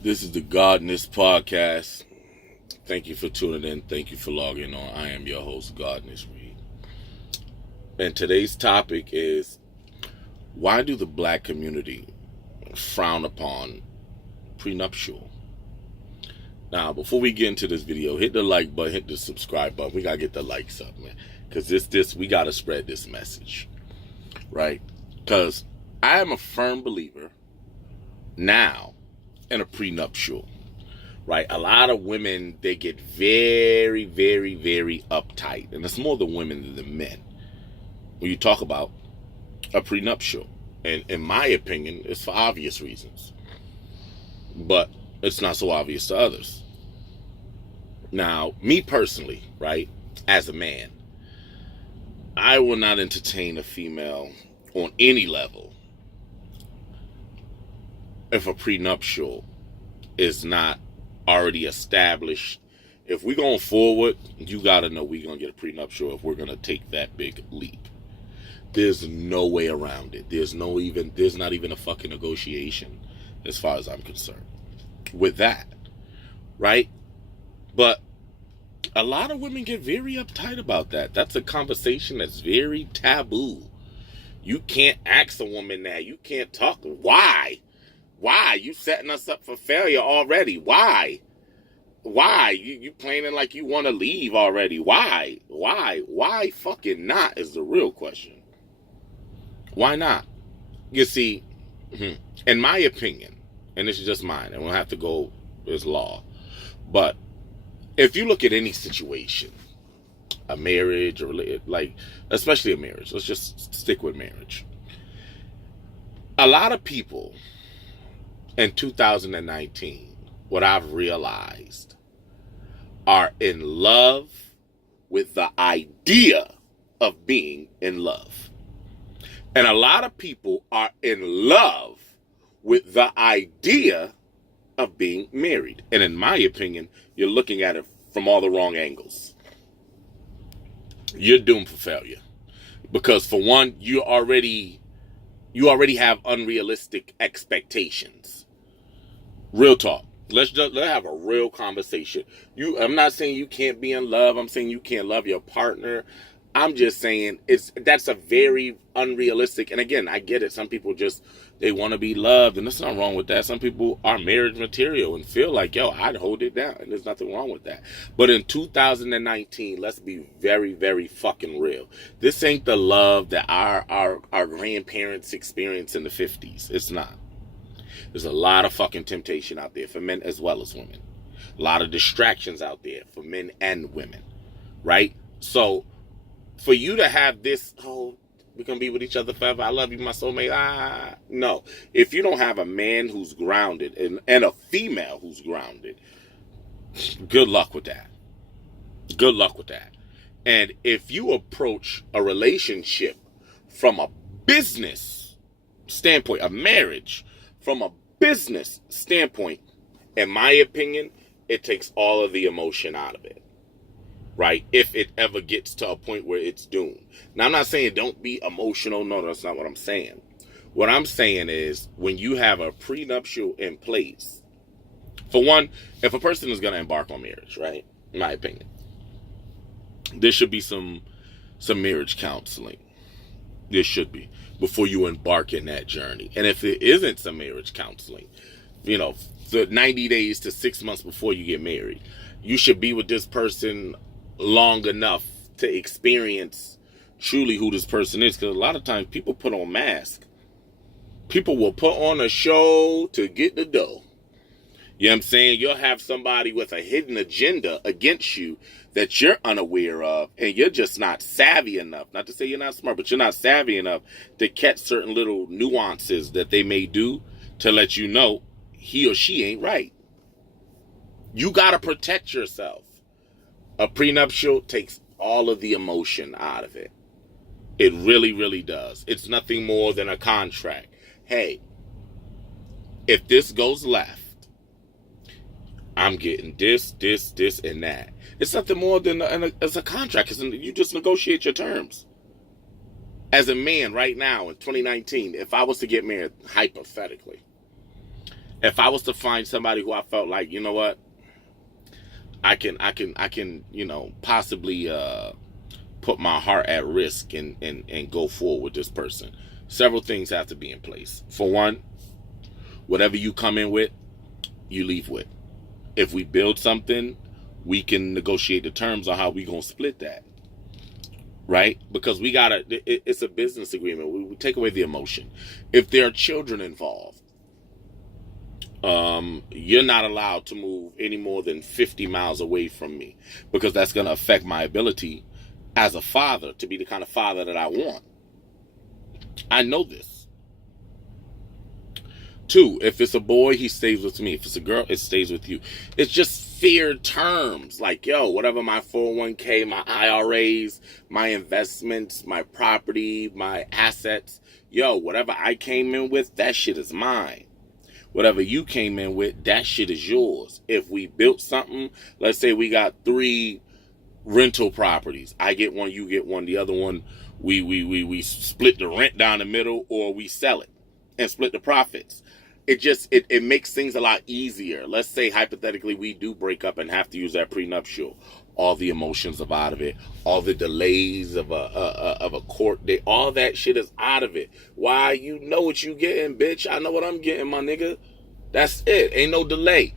This is the Godness Podcast. Thank you for tuning in. Thank you for logging on. I am your host, Godness Reed. And today's topic is, why do the black community frown upon prenuptial? Now, before we get into this video, hit the like button, hit the subscribe button. We got to get the likes up, man. Because we got to spread this message, right? Because I am a firm believer now in a prenuptial, right? A lot of women, they get very, very, very uptight. And it's more the women than the men when you talk about a prenuptial. And in my opinion, it's for obvious reasons. But it's not so obvious to others. Now, me personally, right, as a man, I will not entertain a female on any level if a prenuptial is not already established. If we're going forward, you got to know we're going to get a prenuptial if we're going to take that big leap. There's no way around it. There's not even a fucking negotiation as far as I'm concerned with that, right? But a lot of women get very uptight about that. That's a conversation that's very taboo. You can't ask a woman that. You can't talk. Why? You setting us up for failure already? Why? You planning like you want to leave already? Why fucking not is the real question. Why not? You see, in my opinion, and this is just mine, and we'll have to go as law, but if you look at any situation, a marriage, or like, especially a marriage, let's just stick with marriage. A lot of people in 2019, what I've realized, are in love with the idea of being in love. And a lot of people are in love with the idea of being married. And in my opinion, you're looking at it from all the wrong angles. You're doomed for failure. Because for one, you already have unrealistic expectations. Real talk. Let's have a real conversation. I'm not saying you can't be in love. I'm saying you can't love your partner. I'm just saying that's a very unrealistic. And again, I get it. Some people they want to be loved, and there's nothing wrong with that. Some people are marriage material and feel like, yo, I'd hold it down, and there's nothing wrong with that. But in 2019, let's be very, very fucking real. This ain't the love that our grandparents experienced in the 50s. It's not. There's a lot of fucking temptation out there for men as well as women. A lot of distractions out there for men and women, right? So for you to have this, we're going to be with each other forever, I love you, my soulmate, no. If you don't have a man who's grounded and a female who's grounded, good luck with that. Good luck with that. And if you approach a relationship from a business standpoint, a marriage from a business standpoint, in my opinion, it takes all of the emotion out of it. Right? If it ever gets to a point where it's doomed. Now, I'm not saying don't be emotional. No, that's not what I'm saying. What I'm saying is when you have a prenuptial in place, for one, if a person is going to embark on marriage, right? In my opinion, there should be some marriage counseling. There should be before you embark in that journey. And if it isn't some marriage counseling, the 90 days to 6 months before you get married, you should be with this person long enough to experience truly who this person is. Because a lot of times people put on masks. People will put on a show to get the dough. You know what I'm saying? You'll have somebody with a hidden agenda against you that you're unaware of, and you're just not savvy enough. Not to say you're not smart, but you're not savvy enough to catch certain little nuances that they may do to let you know he or she ain't right. You got to protect yourself. A prenuptial takes all of the emotion out of it. It really, really does. It's nothing more than a contract. Hey, if this goes left, I'm getting this, and that. It's nothing more than as a contract. You just negotiate your terms. As a man right now in 2019, if I was to get married, hypothetically, If I was to find somebody who I felt like, you know what, I can, possibly put my heart at risk and go forward with this person. Several things have to be in place. For one, whatever you come in with, you leave with. If we build something, we can negotiate the terms on how we gonna split that, right? Because it's a business agreement. We take away the emotion. If there are children involved, you're not allowed to move any more than 50 miles away from me, because that's gonna affect my ability as a father to be the kind of father that I want. I know this. Two, if it's a boy, he stays with me. If it's a girl, it stays with you. It's just fair terms. Like, yo, whatever my 401k, my IRAs, my investments, my property, my assets, yo, whatever I came in with, that shit is mine. Whatever you came in with, that shit is yours. If we built something, let's say we got 3 rental properties. I get one, you get one. The other one, we split the rent down the middle, or we sell it and split the profits. It makes things a lot easier. Let's say hypothetically we do break up and have to use that prenuptial. All the emotions are out of it. All the delays of a court date. All that shit is out of it. Why? You know what you getting, bitch. I know what I'm getting, my nigga. That's it. Ain't no delay.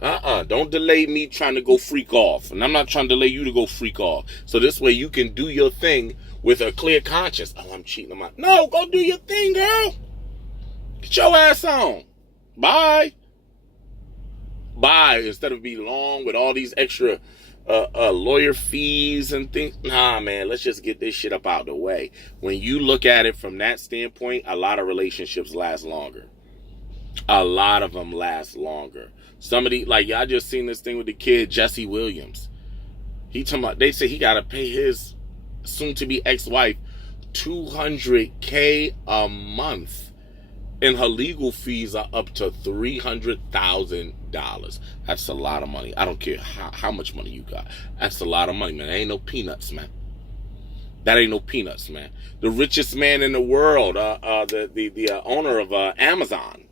Don't delay me trying to go freak off. And I'm not trying to delay you to go freak off. So this way you can do your thing with a clear conscience. Oh, I'm cheating on my... No, go do your thing, girl. Get your ass on. Bye. Instead of being long with all these extra lawyer fees and things. Nah, man, let's just get this shit up out the way. When you look at it from that standpoint, a lot of relationships last longer. A lot of them last longer. Somebody, like, I just seen this thing with the kid, Jesse Williams. They say he got to pay his soon-to-be ex-wife $200K a month. And her legal fees are up to $300,000. That's a lot of money. I don't care how much money you got. That's a lot of money, man. That ain't no peanuts, man. That ain't no peanuts, man. The richest man in the world, the owner of Amazon,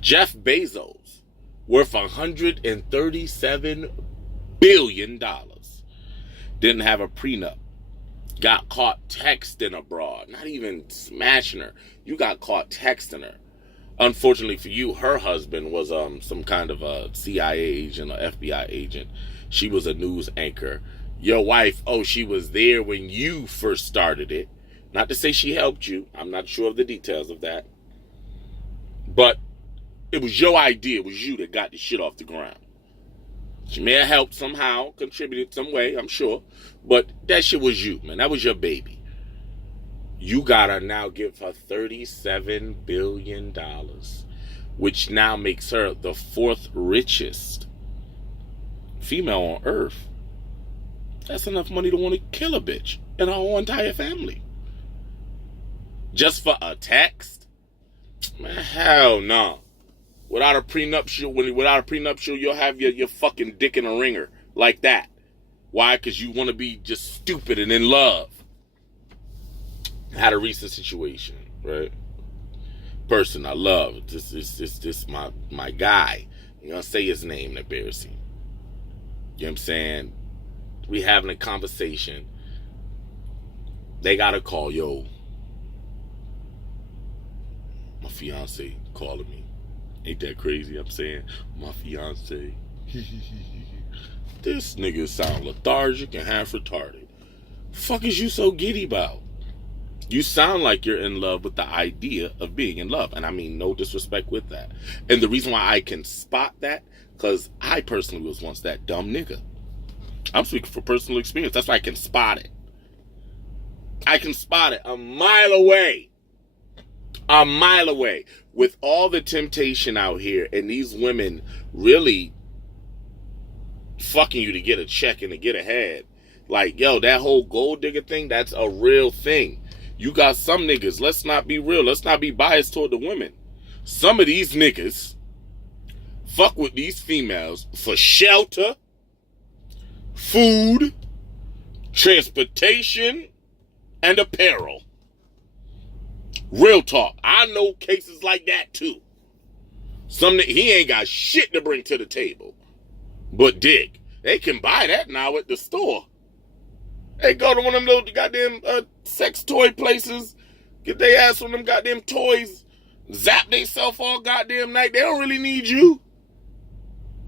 Jeff Bezos, worth $137 billion. Didn't have a prenup. Got caught texting abroad. Not even smashing her. You got caught texting her. Unfortunately for you, her husband was some kind of a CIA agent or FBI agent. She was a news anchor. Your wife, she was there when you first started it. Not to say she helped you. I'm not sure of the details of that. But it was your idea. It was you that got the shit off the ground. She may have helped somehow, contributed some way, I'm sure. But that shit was you, man. That was your baby. You gotta now give her $37 billion, which now makes her the 4th richest female on earth. That's enough money to want to kill a bitch and her whole entire family. Just for a text? Man, hell no. Without a prenuptial, you'll have your fucking dick in a ringer like that. Why? Because you want to be just stupid and in love. I had a recent situation, right? Person I love. This my guy. You gonna say his name, embarrassing. You know what I'm saying? We having a conversation. They got a call, yo. My fiance calling me. Ain't that crazy? I'm saying my fiance. This nigga sound lethargic and half retarded. Fuck is you so giddy about? You sound like you're in love with the idea of being in love. And I mean no disrespect with that. And the reason why I can spot that, because I personally was once that dumb nigga. I'm speaking for personal experience. That's why I can spot it. I can spot it a mile away. A mile away. With all the temptation out here and these women really fucking you to get a check and to get ahead. Like, yo, that whole gold digger thing, that's a real thing. You got some niggas, let's not be real. Let's not be biased toward the women. Some of these niggas fuck with these females for shelter, food, transportation, and apparel. Real talk. I know cases like that too. He ain't got shit to bring to the table but dick. They can buy that now at the store. They go to one of them little goddamn sex toy places, get their ass on them goddamn toys, zap theyself all goddamn night. They don't really need you.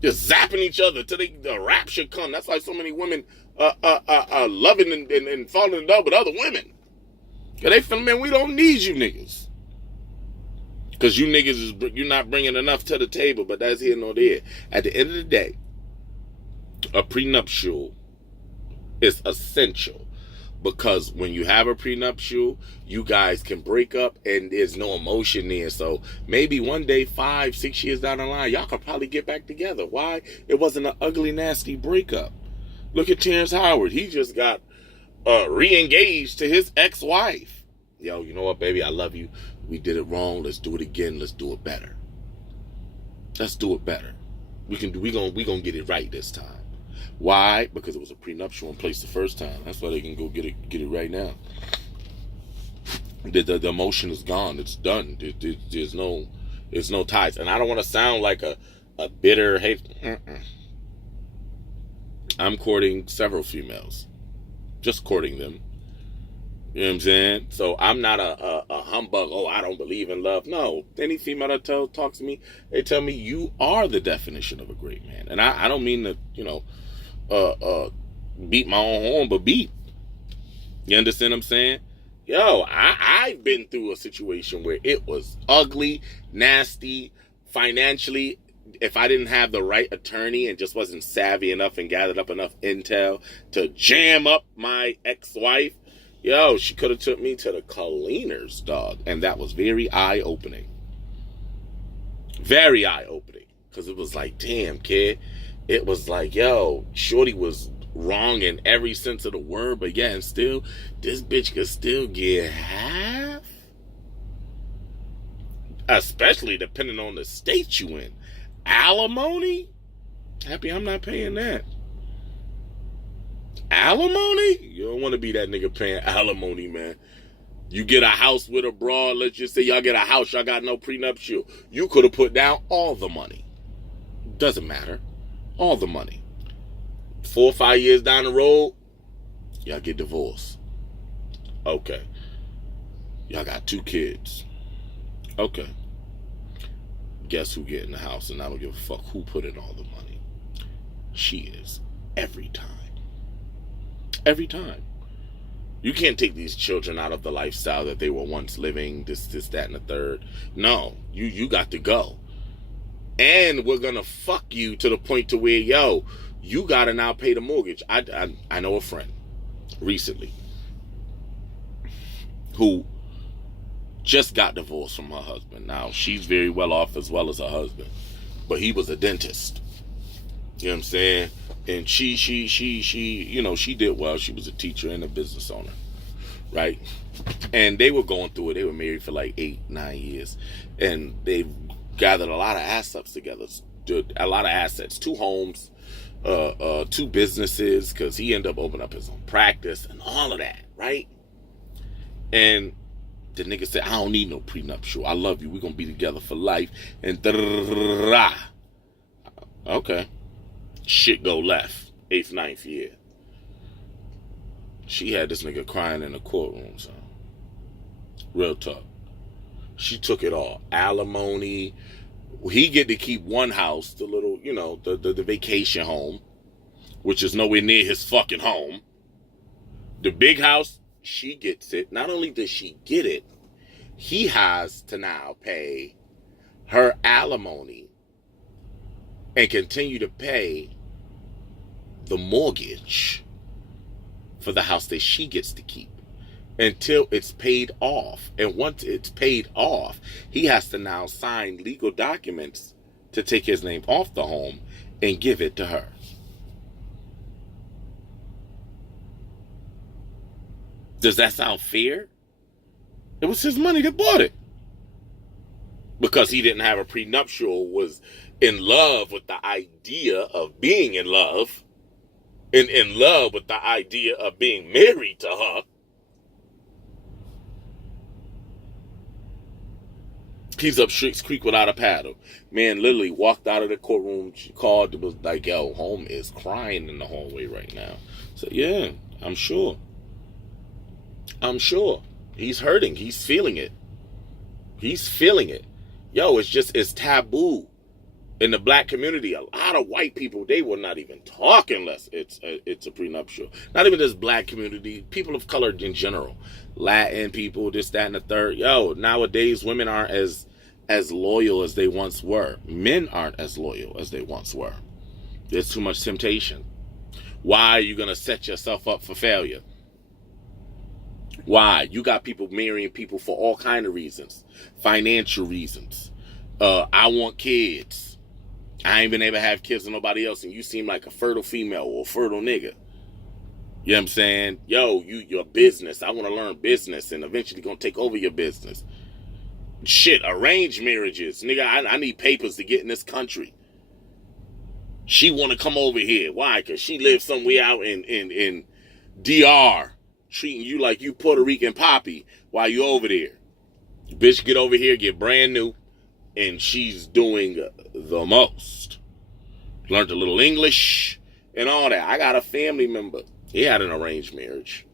Just zapping each other till the rapture come. That's why so many women are loving and falling in love with other women. Cause they feel, man, we don't need you niggas. Cause you niggas you're not bringing enough to the table. But that's here nor there. At the end of the day, a prenuptial is essential, because when you have a prenuptial, you guys can break up and there's no emotion there. So maybe one day, 5-6 years down the line, y'all could probably get back together. Why? It wasn't an ugly, nasty breakup. Look at Terrence Howard. He just got re-engaged to his ex-wife. Yo, you know what, baby? I love you. We did it wrong. Let's do it again. Let's do it better. Let's do it better. We gonna get it right this time. Why? Because it was a prenuptial in place the first time. That's why they can go get it right now. The emotion is gone. It's done. There's no ties. And I don't want to sound like a bitter hate. I'm courting several females. Just courting them. You know what I'm saying? So I'm not a humbug. Oh, I don't believe in love. No. Any female that talks to me, they tell me you are the definition of a great man. And I don't mean to, beat my own horn, but beat. You understand what I'm saying? Yo, I've been through a situation where it was ugly, nasty, financially. If I didn't have the right attorney and just wasn't savvy enough and gathered up enough intel to jam up my ex-wife, yo, she could have took me to the cleaners, dog. And that was very eye-opening. Very eye-opening. Because it was like, damn, kid. It was like, yo, shorty was wrong in every sense of the word, but yeah, and still, this bitch could still get half? Especially depending on the state you in. Alimony? Happy I'm not paying that. Alimony? You don't want to be that nigga paying alimony, man. You get a house with a broad, let's just say y'all get a house, y'all got no prenuptial. You could have put down all the money. Doesn't matter. All the money. 4 or 5 years down the road, y'all get divorced. Okay. Y'all got 2 kids. Okay. Guess who get in the house? And I don't give a fuck who put in all the money. She is. Every time. Every time. You can't take these children out of the lifestyle that they were once living, this, that, and the third. No. You got to go. And we're going to fuck you to the point to where, yo, you got to now pay the mortgage. I know a friend recently who just got divorced from her husband. Now, she's very well off as well as her husband. But he was a dentist. You know what I'm saying? And she, she did well. She was a teacher and a business owner. Right? And they were going through it. They were married for like 8-9 years. And they gathered a lot of assets together. A lot of assets. 2 homes. 2 businesses. Because he ended up opening up his own practice and all of that. Right? And the nigga said, I don't need no prenuptial. I love you. We're going to be together for life. And okay. Shit go left. 8th, 9th year. She had this nigga crying in the courtroom, son. Real talk. She took it all. Alimony. He get to keep one house, the little, the vacation home, which is nowhere near his fucking home. The big house, she gets it. Not only does she get it, he has to now pay her alimony and continue to pay the mortgage for the house that she gets to keep until it's paid off. And once it's paid off, he has to now sign legal documents to take his name off the home and give it to her. Does that sound fair? It was his money that bought it. Because he didn't have a prenuptial, was in love with the idea of being in love, and in love with the idea of being married to her. He's up Strix Creek without a paddle. Man literally walked out of the courtroom. She called. It was like, yo, home is crying in the hallway right now. So, yeah, I'm sure. He's hurting. He's feeling it. Yo, it's taboo. In the black community, a lot of white people, they will not even talk unless it's a prenuptial. Not even just black community, people of color in general. Latin people, this, that, and the third. Yo, nowadays, women aren't as loyal as they once were. Men aren't as loyal as they once were. There's too much temptation. Why are you going to set yourself up for failure? Why? You got people marrying people for all kind of reasons. Financial reasons. I want kids. I ain't been able to have kids with nobody else, and you seem like a fertile female or a fertile nigga. You know what I'm saying? Yo, your business. I want to learn business and eventually gonna take over your business. Shit, arranged marriages. Nigga, I need papers to get in this country. She want to come over here. Why? Because she lives somewhere out in DR, treating you like you Puerto Rican poppy while you over there. Bitch, get over here, get brand new. And she's doing the most. Learned a little English and all that. I got a family member. He had an arranged marriage.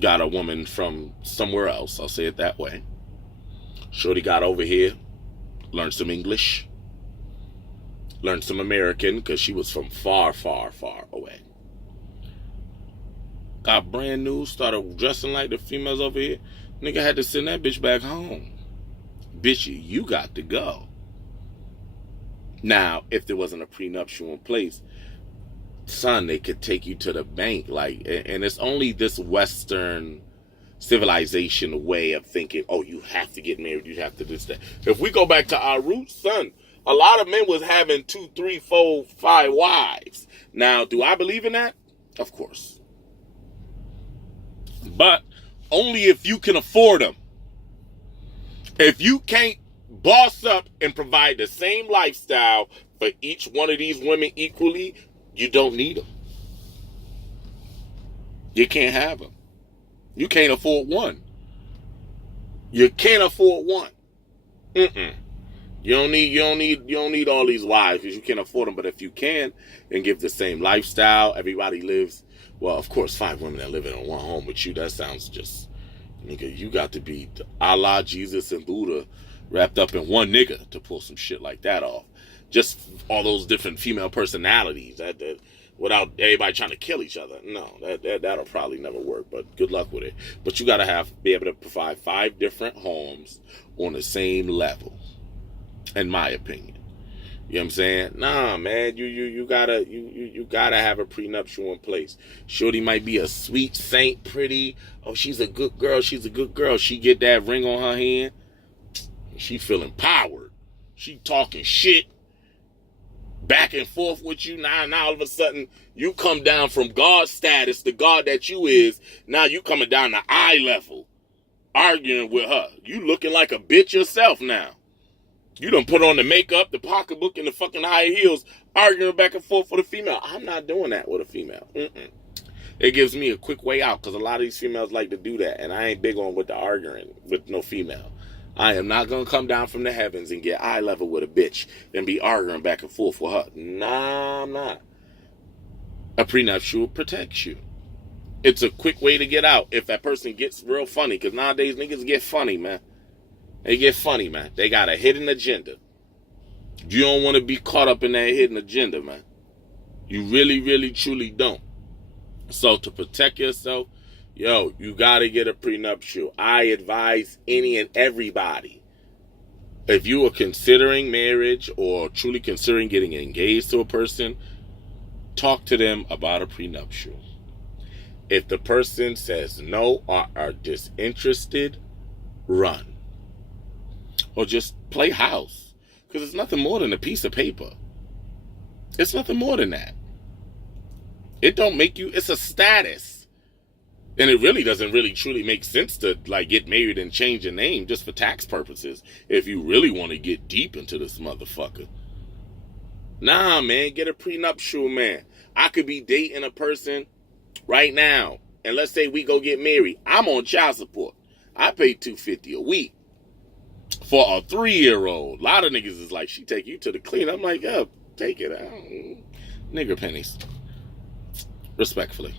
Got a woman from somewhere else. I'll say it that way. Shorty got over here. Learned some English. Learned some American because she was from far, far, far away. Got brand new. Started dressing like the females over here. Nigga had to send that bitch back home. Bitch, you got to go. Now, if there wasn't a prenuptial in place, son, they could take you to the bank. Like, and it's only this Western civilization way of thinking, oh, you have to get married, you have to do that. If we go back to our roots, son, a lot of men was having 2, 3, 4, 5 wives. Now, do I believe in that? Of course. But only if you can afford them. If you can't boss up and provide the same lifestyle for each one of these women equally, you don't need them. You can't have them. You can't afford one. You can't afford one. You don't need all these wives because you can't afford them. But if you can and give the same lifestyle, everybody lives. Well, of course, 5 women that live in one home with you. That sounds just. Nigga, you got to be Allah, Jesus, and Buddha wrapped up in one nigga to pull some shit like that off. Just all those different female personalities that without everybody trying to kill each other. No, that'll probably never work, but good luck with it. But you got to be able to provide 5 different homes on the same level, in my opinion. You know what I'm saying? Nah, man, you gotta have a prenuptial in place. Shorty might be a sweet saint, pretty. Oh, she's a good girl. She get that ring on her hand. She feel empowered. She talking shit back and forth with you. Now all of a sudden you come down from God status, the God that you is. Now you coming down to eye level, arguing with her. You looking like a bitch yourself now. You done put on the makeup, the pocketbook, and the fucking high heels, arguing back and forth for the female. I'm not doing that with a female. It gives me a quick way out because a lot of these females like to do that, and I ain't big on with the arguing with no female. I am not going to come down from the heavens and get eye level with a bitch and be arguing back and forth with her. Nah, I'm not. A prenuptial protects you. It's a quick way to get out if that person gets real funny, because nowadays niggas get funny, man. They get funny, man. They got a hidden agenda. You don't want to be caught up in that hidden agenda, man. You really, really, truly don't. So to protect yourself, yo, you got to get a prenuptial. I advise any and everybody. If you are considering marriage or truly considering getting engaged to a person, talk to them about a prenuptial. If the person says no or are disinterested, run. Or just play house. Because it's nothing more than a piece of paper. It's nothing more than that. It don't make you, it's a status. And it really doesn't really truly make sense to like get married and change your name just for tax purposes if you really want to get deep into this motherfucker. Nah, man, get a prenuptial, man. I could be dating a person right now, and let's say we go get married. I'm on child support. I pay $250 a week. For a 3-year-old, a lot of niggas is like, she take you to the clean. I'm like, yeah, take it. Nigger pennies. Respectfully.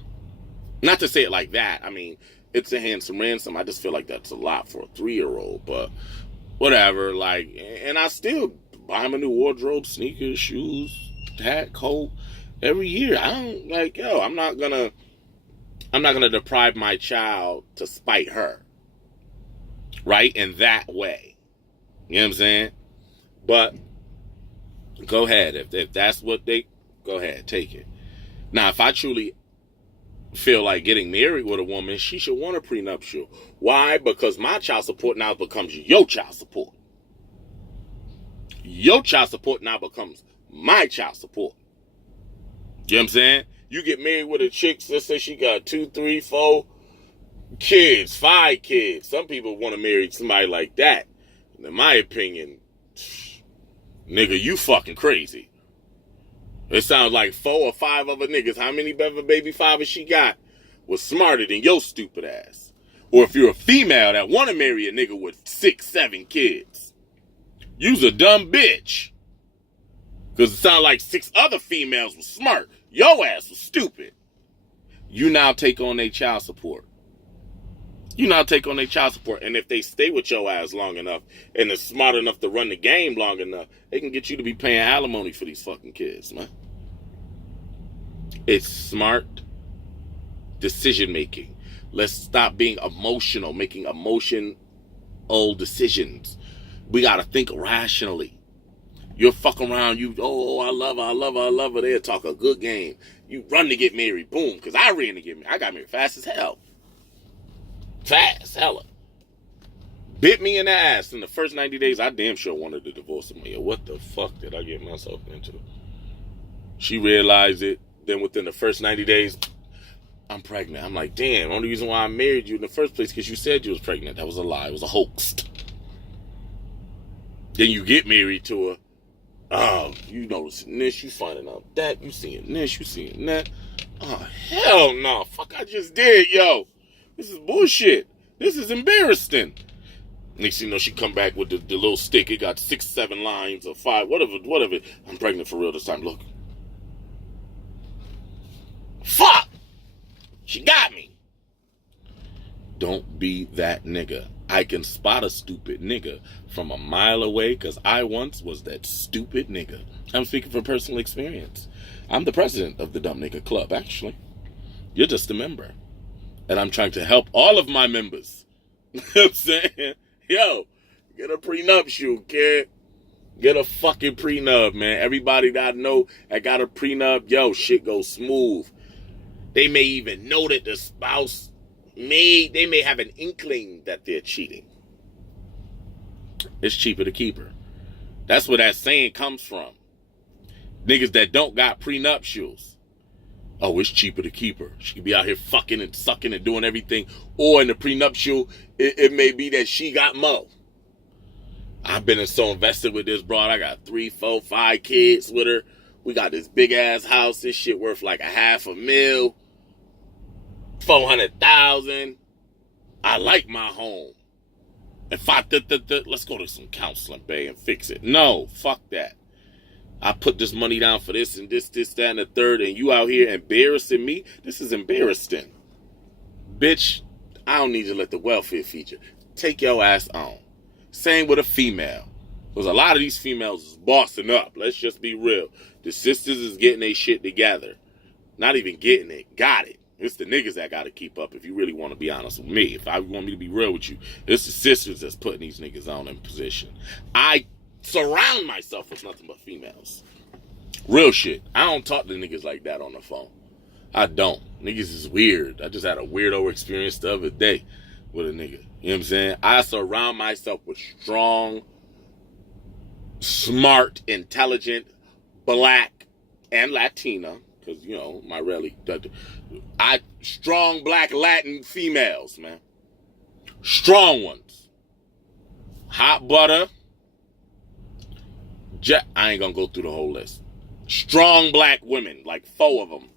Not to say it like that. I mean, it's a handsome ransom. I just feel like that's a lot for a 3-year-old. But whatever. Like, and I still buy him a new wardrobe, sneakers, shoes, hat, coat every year. I don't like, I'm not gonna deprive my child to spite her. Right? In that way. You know what I'm saying? But go ahead. If that's what go ahead, take it. Now, if I truly feel like getting married with a woman, she should want a prenuptial. Why? Because my child support now becomes your child support. Your child support now becomes my child support. You know what I'm saying? You get married with a chick, let's say she got 2, 3, 4 kids, 5 kids. Some people want to marry somebody like that. And in my opinion, nigga, you fucking crazy. It sounds like 4 or 5 other niggas. How many baby fathers she got was smarter than your stupid ass? Or if you're a female that want to marry a nigga with 6, 7 kids, you's a dumb bitch. Because it sounds like 6 other females was smart. Your ass was stupid. You now take on their child support. And if they stay with your ass long enough and are smart enough to run the game long enough, they can get you to be paying alimony for these fucking kids, man. It's smart decision making. Let's stop being emotional, making emotional decisions. We gotta think rationally. You'll fuck around, I love her. They'll talk a good game. You run to get married, boom, because I ran to get married. I got married fast as hell. Fast, hella. Bit me in the ass. In the first 90 days, I damn sure wanted to divorce him. What the fuck did I get myself into? She realized it. Then within the first 90 days, I'm pregnant. I'm like, damn, only reason why I married you in the first place because you said you was pregnant. That was a lie. It was a hoax. Then you get married to her. Oh, you noticing this, you finding out that, you seeing this, you seeing that. Oh, hell no. Fuck I just did, yo. This is bullshit. This is embarrassing. Next thing you know, she come back with the little stick. It got 6, 7 lines or 5, whatever. I'm pregnant for real this time. Look. Fuck! She got me. Don't be that nigga. I can spot a stupid nigga from a mile away because I once was that stupid nigga. I'm speaking from personal experience. I'm the president of the Dumb Nigga Club, actually. You're just a member. And I'm trying to help all of my members. You know what I'm saying? Yo, get a prenuptial, kid. Get a fucking prenup, man. Everybody that I know that got a prenup, yo, shit goes smooth. They may even know that the spouse they may have an inkling that they're cheating. It's cheaper to keep her. That's where that saying comes from. Niggas that don't got prenuptials. Oh, it's cheaper to keep her. She could be out here fucking and sucking and doing everything. Or in the prenuptial, it may be that she got mo. I've been so invested with this broad. I got 3, 4, 5 kids with her. We got this big ass house. This shit worth like $500,000. 400,000. I like my home. If I let's go to some counseling, babe, and fix it. No, fuck that. I put this money down for this and this, that, and the third, and you out here embarrassing me. This is embarrassing. Bitch, I don't need to let the welfare feature. Take your ass on. Same with a female. Because a lot of these females is bossing up. Let's just be real. The sisters is getting their shit together. Not even getting it. Got it. It's the niggas that got to keep up if you really want to be honest with me. If I want me to be real with you, it's the sisters that's putting these niggas on in position. I surround myself with nothing but females. Real shit. I don't talk to niggas like that on the phone. I don't. Niggas is weird. I just had a weirdo experience the other day with a nigga. You know what I'm saying? I surround myself with strong, smart, intelligent, black, and Latina. Because, you know, my really... strong black Latin females, man. Strong ones. Hot butter. I ain't gonna go through the whole list. Strong black women, like 4 of them.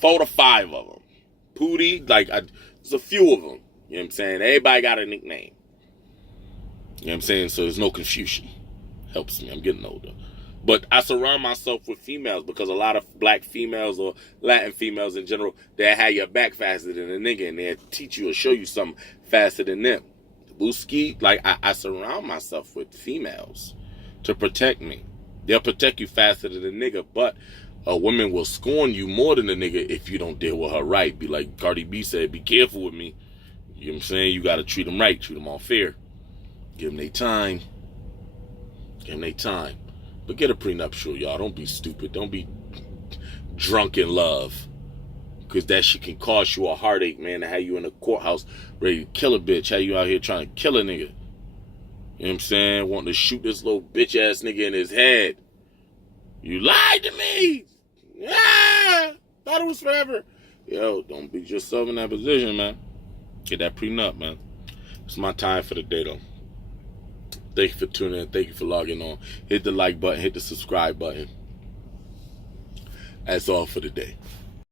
4 to 5 of them. Pootie, there's a few of them. You know what I'm saying? Everybody got a nickname. You know what I'm saying? So there's no confusion. Helps me. I'm getting older. But I surround myself with females because a lot of black females or Latin females in general, they'll have your back faster than a nigga and they'll teach you or show you something faster than them. Booski, like I surround myself with females to protect me. They'll protect you faster than a nigga, but a woman will scorn you more than a nigga if you don't deal with her right. Be like Cardi B said, be careful with me. You know what I'm saying? You got to treat them right, treat them all fair. Give them their time. Give them their time. But get a prenuptial, y'all. Don't be stupid. Don't be drunk in love. Because that shit can cause you a heartache, man. To have you in a courthouse ready to kill a bitch. Have you out here trying to kill a nigga. You know what I'm saying? Wanting to shoot this little bitch ass nigga in his head. You lied to me. Ah, thought it was forever. Yo, don't beat yourself in that position, man. Get that prenup, man. It's my time for the day, though. Thank you for tuning in. Thank you for logging on. Hit the like button. Hit the subscribe button. That's all for the day.